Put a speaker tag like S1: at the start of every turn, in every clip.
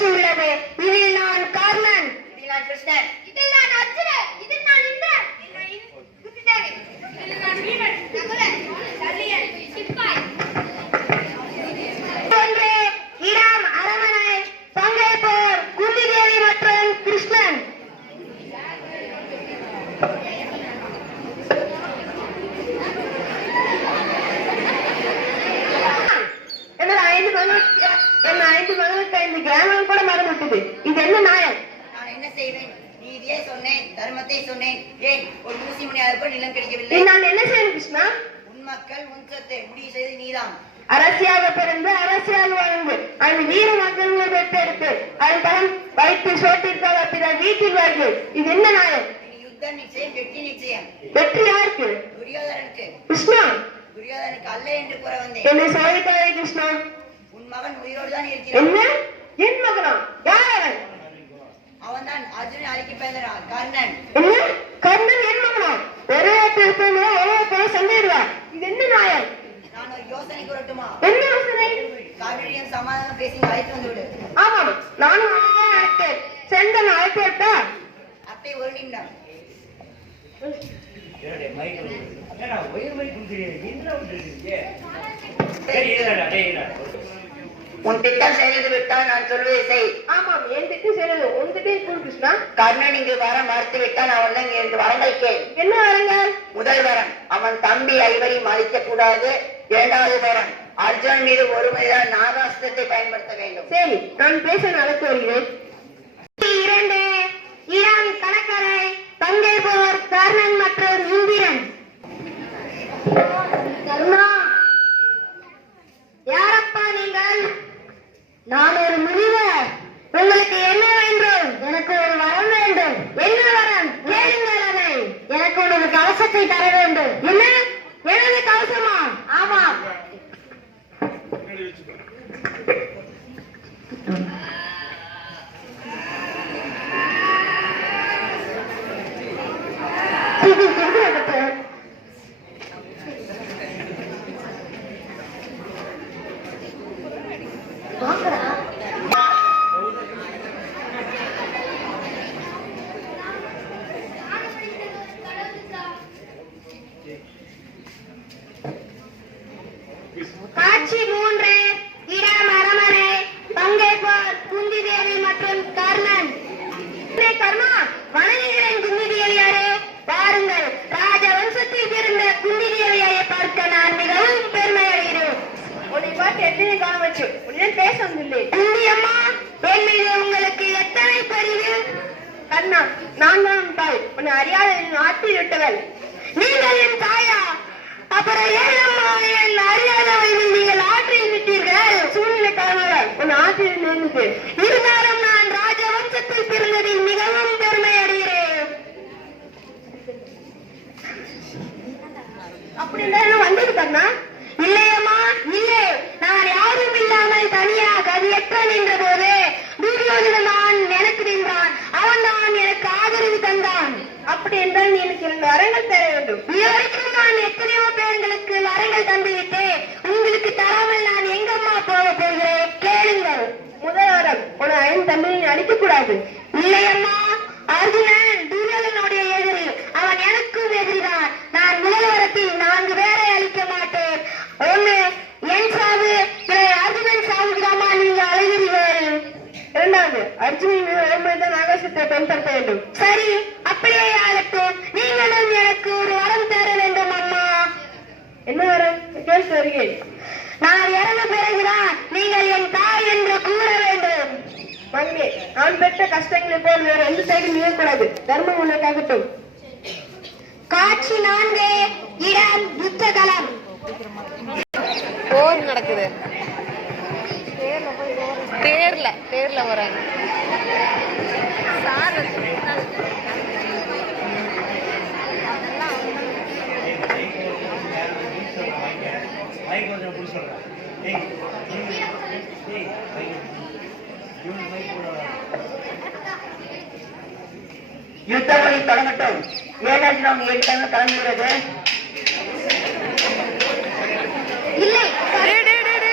S1: காட்சி உள்ளது இதில் நான் கர்ணன்.
S2: இதில் நான் கிருஷ்ணன்.
S1: இதில் நான் அர்ஜுனன். இதில் நான் இந்திரன். குதிதேவி இதில் நான் வீரன். நகுலன் சல்லியன் சிப்பாய் ஒன்று இடம் அரமனை பங்கை போர் குந்திதேவி மற்றும் கிருஷ்ணன் என்னோட ஐந்து மகள் என்ன ஐந்து மகளுக்கு ஐந்து கிராமம் கூட மறந்துவிட்டது இது என்ன நியாயம்
S2: நான் என்ன செய்வேன் நீதியை சொன்னேன் தர்மத்தை சொன்னேன். ஏன் ஒரு ஊசி மணியாக கூட நிலம் கிடைக்கவில்லை.
S1: நான் என்ன செய்யணும் கிருஷ்ணா?
S2: உன் மக்கள் உன் சொத்தை முடிவு செய்து நீதான்.
S1: அரசியாக பிறந்து அரசியாக வாழ்ந்து அந்த வீர மக்களை பெற்றெடுத்து அதன் தரம் வைத்து சோட்டிற்காக பிற வீட்டில் வாழ்வு இது என்ன நியாயம்?
S2: இனி யுத்த நிச்சயம் வெற்றி நிச்சயம்.
S1: வெற்றி யாருக்கு?
S2: துரியோதனனுக்கு.
S1: கிருஷ்ணா?
S2: துரியோதனுக்கு அல்ல என்று கூற வந்தேன்.
S1: என்னை சோதிக்காதே கிருஷ்ணா.
S2: உன் மகன் உயிரோடு தான் இருக்கிறான்.
S1: என்ன? என் மகனா? யார் அவன்?
S2: அவன் தான் அர்ஜுனன் அழிக்க பிறந்தான் கர்ணன்
S1: என்ன கர்ணன் என் மகனா ஒரே பேசுமே ஒரே பேச சண்டையிடுவா இது என்ன நியாயம்
S2: நான் ஒரு யோசனை கூறட்டுமா
S1: என்ன யோசனை
S2: காவிரியம் சமாதானம் பேசி அழைத்து வந்து விடு
S1: ஆமாம் நானும் அழைத்தேன் செந்தன் அழைத்து விட்டா
S2: அத்தை ஒரு நிமிடம்
S3: என்னடா மைக் ஏன்னா ஒயர் மைக் கொடுக்குறீங்க என்ன விட்டுருக்கீங்க சரி இல்லடா டேய் இல்லடா
S2: உன் திட்டம் செய்து விட்டால் நான் சொல்வதை செய்
S1: ஆமாம் என் திட்டம் செய்யறது உன் திட்டம் கிருஷ்ணா.
S2: கர்ணன் இங்கு வர மறுத்து விட்டால் அவன் இங்கு வரங்கள் கேள்.
S1: என்ன வரங்க
S2: முதல் வரம் அவன் தம்பி ஐவரையும் அழிக்க கூடாது இரண்டாவது வரம் அர்ஜுனன் மீது ஒரு முறைதான் நாகாஸ்திரத்தை பயன்படுத்த வேண்டும்.
S1: சரி நான் பேச நடத்து வருகிறேன். இரண்டு இடம் கடற்கரை பங்கை போர் கர்ணன் மற்றும் இந்திரன் கருணா யாரப்பா நீங்கள் நான் ஒரு முனிவர் உங்களுக்கு என்ன வேண்டும் எனக்கு ஒரு வரம் வேண்டும் என்ன வரம் கேளுங்கள் அதை எனக்கு ஒரு கவசத்தை தர வேண்டும் என்ன எனது கவசமா ஆமாம் காட்சி மூன்று இடம் அரமனை பங்கை போர் குந்தி தேவி மற்றும் கர்ணன். கர்ணா வணங்குகிறேன் குந்தி தேவியாரே பாருங்கள் ராஜ வம்சத்தில் பிறந்த குந்தி தேவியாரை பார்க்க நான் மிகவும் பெருமை அடைகிறேன் உன்னை பார்த்து எத்தனை காலம் வச்சு உன்னிடம் பேச வந்தில்லை குந்தி அம்மா என் மீது உங்களுக்கு எத்தனை பரிவு? கர்ணா நான் தான் தாய். உன்னை அறியாத ஆற்றில் விட்டவள். நீங்கள் என் தாயா? அப்புறம் ஏன் அம்மா என் அறியாத வயதில் நீங்கள் ஆற்றில் விட்டீர்கள் சூழ்நிலை காரணமாக உன் இருந்தது இருந்தாலும் நான் ராஜவம்சத்தில் பிறந்ததில் மிகவும் பெருமை அடைகிறேன். அப்படி இருந்தாலும் வந்தது இல்லையம்மா இல்லை. நான் யாரும் இல்லாமல் தனியாக கதியற்ற நின்ற போது துரியோதனன் நான் எனக்கு நின்றான். அவன் தான் எனக்கு ஆதரவு தந்தான். அப்படி என்றால் நீ எனக்கு இரண்டு வரங்கள் தர வேண்டும் இதுவரைக்கும் நான் எத்தனையோ பேர்களுக்கு வரங்கள் தந்துவிட்டேன் உங்களுக்கு தராமல் நான் எங்கம்மா போக போகிறேன் கேளுங்கள் முதல் வரம் உன ஐந்து தம்பியை அழிக்க கூடாது இல்லையம்மா அர்ஜுனன் துரியோதனுடைய எதிரி. அவன் எனக்கும் எதிரிதான். நான் முதல் நான்கு பேரை அழிக்க மாட்டேன். ஒண்ணு என் சாவு அர்ஜுனன் சாவுக்குதாமா நீங்க அழகிறீர்கள் இரண்டாவது அர்ஜுனன் தான் ஆகாசத்தை பயன்படுத்த வேண்டும். சரி அப்படியே ஆகட்டும் நீங்களும் எனக்கு ஒரு வரம் தர வேண்டும் அம்மா என்ன வரம் கேட்டு வருகிறேன் நான் இறந்த பிறகுதான் நீங்கள் என் தாய் என்று கூற வேண்டும் நான் பெற்ற கஷ்டங்களை போல் வேற எந்த சைடும் நிகழக்கூடாது தர்மம் உனக்காகட்டும் காட்சி நான்கு இடம் யுத்தகலம்
S4: போர் நடக்குது. தேர்ல தேர்ல வராங்க
S3: மைக் கொஞ்சம் புடி சொல்றேன் டேய்
S2: தொடங்கட்டும் ஏதாச்சும் நாம் ஏற்கனவே கலந்துகிறது
S1: இல்லை தோன்றுகிறது.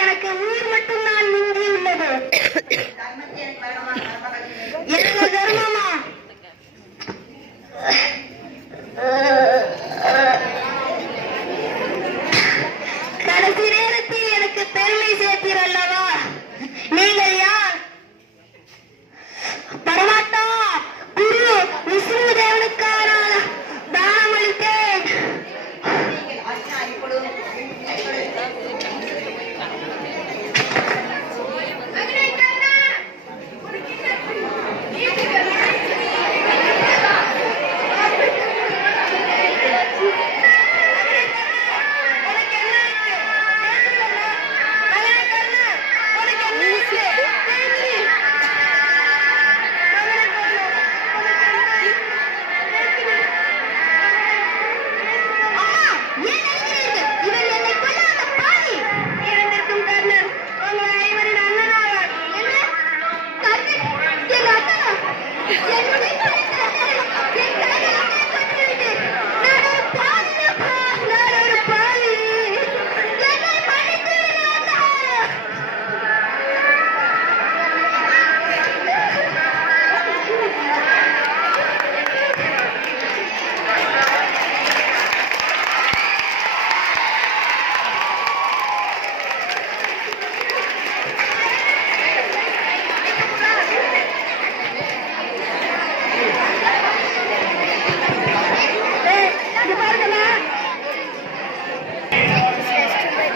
S1: Yeah,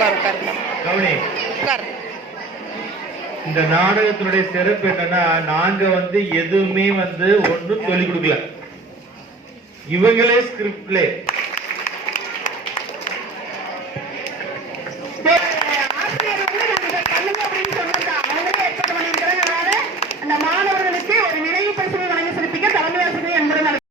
S4: உட்கார்
S5: இந்த நாடகத்தினுடைய சிறப்பு என்னன்னா நாங்க வந்து எதுவுமே வந்து ஒன்றும் சொல்லிக் கொடுக்கல. இவங்களே ஸ்கிரிப்ட்லே